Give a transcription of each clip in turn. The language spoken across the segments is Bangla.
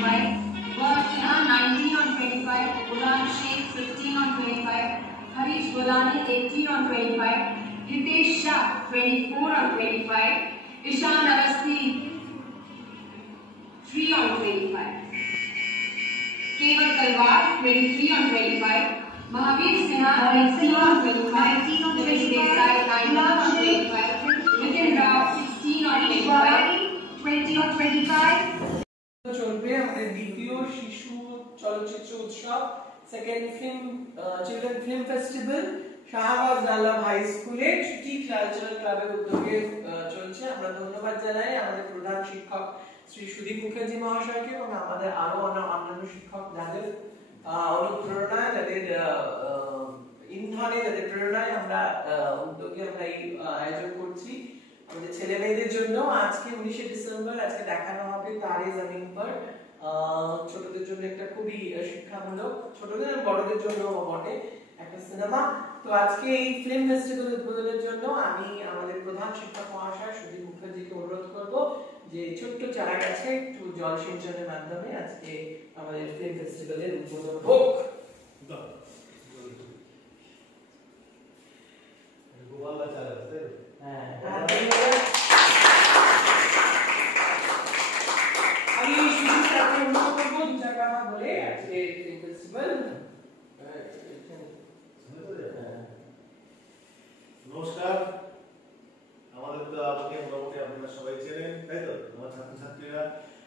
25, Wahina 19 on 25, Ghulam Sheikh 15 on 25, Harish Golani 18 on 25, Hitesh Shah 24 on 25, Ishan Awasthi 3 on 25, Keval Talwar 23 on 25, Mahavir Sinha 19 on 25, Dinesh Desai 9 on 25, Nitin Rao 16 on 25, 20 on 25. চলবে আমাদের দ্বিতীয় শিশু চলচ্চিত্র উৎসব second children film festival Shahbaz Nalla high স্কুলে সিটি কালচারাল ক্লাবের উদ্যোগে চলছে। আমরা ধন্যবাদ জানাই আমাদের প্রধান শিক্ষক শ্রী সুদীপ মুখার্জি মহাশয়কে এবং আমাদের আরো অন্যান্য শিক্ষক যাদের অনুপ্রেরণায় যাদের ইন্ধনে যাদের প্রেরণায় আমরা উদ্যোগে আমরা এই আয়োজন করছি আমাদের ছেলে মেয়েদের জন্য। আজকে 19শে ডিসেম্বর আজকে দেখানো হবে তারে জমিন পর, ছোটদের জন্য একটা খুবই শিক্ষামূলক, ছোটদের বড়দের জন্য বটে একটা সিনেমা। তো আজকে এই ফিল্ম ফেস্টিভ্যাল উদ্বোধনের জন্য আমি আমাদের প্রধান শিক্ষক মহাশয় সুদীপ মুখার্জিকে অনুরোধ করব যে ছোট্ট চারা গাছে একটু জল সিঞ্চনের মাধ্যমে আজকে আমাদের ফিল্ম ফেস্টিভ্যালের উদ্বোধন হোক। আমি শুধু সাথে অনুরোধ করব দু চার কথা বলে আজকে ফিল্ম ফেস্টিভ্যাল। নমস্কার, আমাদের তো আমাকে মোটামুটি আপনারা সবাই চেনেন, তাই তো? আমার ছাত্রছাত্রীরা,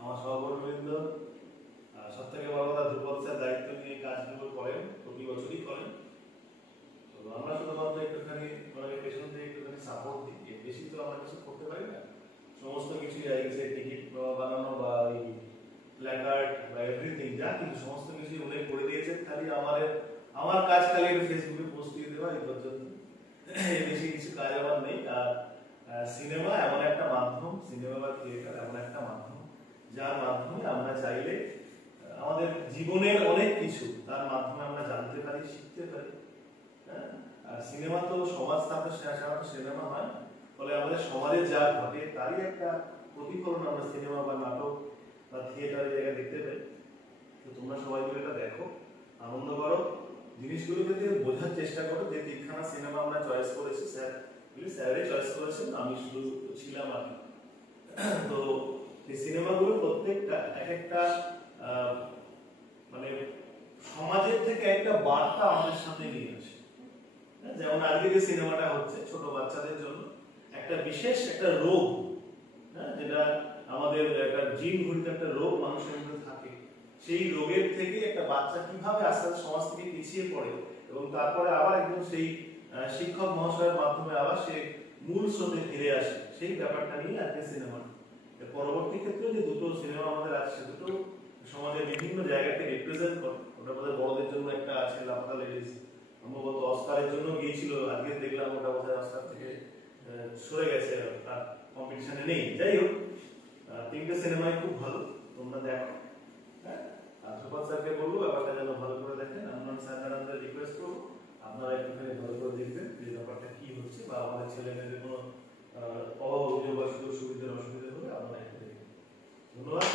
আমার সহকর্মীবৃন্দ, সব থেকে বড় কথা ধ্রুপদ স্যার দায়িত্ব নিয়ে কাজগুলো করেন, প্রতি বছরই করেন। তো আমরা শুধুমাত্র একটুখানি ওনাকে পেছন থেকে একটুখানি সাপোর্ট দিই, এর বেশি তো আমরা কিছু করতে পারি না। সমস্ত কিছুই আইছে টিকিট বানানো বা ওই প্ল্যাকার্ড বা এভরিথিং যা কিন্তু সমস্ত কিছুই উনি করে দিয়েছেন। খালি আমার কাজ খালি একটু ফেসবুকে পোস্ট দিয়ে দেওয়া, এই পর্যন্ত বেশি কিছু কাজ আমার নেই। আর সিনেমা এমন একটা মাধ্যম, সিনেমা বা থিয়েটার এমন একটা মাধ্যম যার মাধ্যমে আমরা চাইলে আমাদের জীবনের অনেক কিছু তার মাধ্যমে আমরা জানতে পারি, শিখতে পারি। হ্যাঁ, আর সিনেমা তো সমাজ স্থাপনের সারা তো সিনেমা হয়, ফলে আমাদের সমাজে যা ঘটে তারই একটা প্রতিফলন আমরা সিনেমা বা নাটক বা থিয়েটারের জায়গায় দেখতে পাই। তো তোমরা সবাই মিলে এটা দেখো, আনন্দ করো, জিনিসগুলোকে দিয়ে বোঝার চেষ্টা করো যে তিনখানা সিনেমা আমরা চয়েস করেছি, স্যারই চয়েস করেছেন, আমি শুধু ছিলাম আর কি। তো এই সিনেমাগুলো প্রত্যেকটা এক একটা মানে সমাজের থেকে একটা বার্তা আমাদের সামনে নিয়ে আসে। যেমন আজকে যে সিনেমাটা হচ্ছে ছোট বাচ্চাদের জন্য একটা বিশেষ একটা রোগ, হ্যাঁ, যেটা আমাদের একটা জিন ঘটিত একটা রোগ মানুষের মধ্যে থাকে, সেই রোগের থেকে একটা বাচ্চা কিভাবে আস্তে আস্তে সমাজ থেকে পিছিয়ে পড়ে এবং তারপরে আবার একদম সেই শিক্ষক মহাশয়ের মাধ্যমে আবার সে মূল স্রোতে ফিরে আসে, সেই ব্যাপারটা নিয়ে আজকে সিনেমা। পরবর্তী ক্ষেত্রে যে দুটো সিনেমা আমাদের আছে দুটো সমাজের বিভিন্ন জায়গাকে রিপ্রেজেন্ট করে। ওটা আমাদের বড়দের জন্য একটা আছে লাপাতা লেডিস, সম্ভবত অস্কারের জন্য গিয়েছিল, আজকে দেখলাম ওটা বোধহয় অস্কার থেকে সরে গেছে, আর কম্পিটিশনে নেই। যাই হোক, তিনটে সিনেমাই খুব ভালো, তোমরা দেখো। হ্যাঁ, আর সুপার স্যারকে বলবো ব্যাপারটা যেন ভালো করে দেখেন। আমরা স্যার রিকোয়েস্ট করবো আপনারা একটুখানি ভালো করে দেখবেন যে ব্যাপারটা কি হচ্ছে, বা আমাদের ছেলে মেয়েদের কোনো অভাব অভিযোগ বা সুযোগ সুবিধার অসুবিধা হলে আপনারা একটু দেখবেন। ধন্যবাদ।